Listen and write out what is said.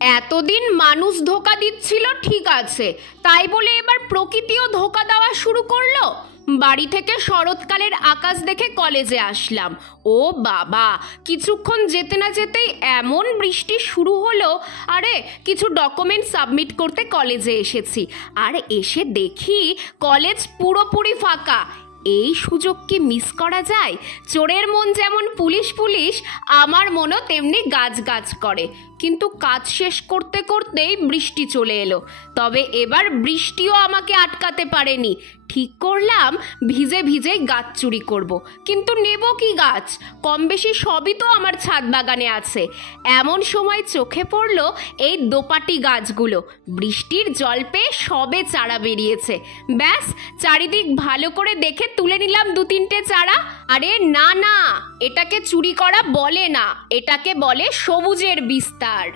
এতদিন মানুষ ধোকা দিচ্ছিল ঠিক আছে, তাই বলে এবার প্রকৃতিও ধোকা দেওয়া শুরু করলো। বাড়ি থেকে শরৎকালের আকাশ দেখে কলেজে আসলাম। ও বাবা, কিছুক্ষণ যেতে না যেতেই এমন বৃষ্টি শুরু হলো। আরে কিছু ডকুমেন্ট সাবমিট করতে কলেজে এসেছি, আর এসে দেখি কলেজ পুরোপুরি ফাঁকা। এই সুযোগ কি মিস করা যায়? চোরের মন যেমন পুলিশ পুলিশ, আমার মনও তেমনি গাছ গাছ করে। কিন্তু কাজ শেষ করতে করতেই বৃষ্টি চলে এলো। তবে এবার বৃষ্টিও আমাকে আটকাতে পারেনি। ঠিক করলাম ভিজে ভিজে গাছ চুরি করব। কিন্তু নেব কি গাছ? কম বেশি সবই তো আমার ছাদ বাগানে আছে। এমন সময় চোখে পড়লো এই দোপাটি গাছগুলো। বৃষ্টির জল পেয়ে সবে চারা বেরিয়েছে। ব্যাস, চারিদিক ভালো করে দেখে তুলে নিলাম 2-3টে চারা। আরে না না, এটাকে চুরি করা বলে না, এটাকে বলে সবুজের বিস্তার।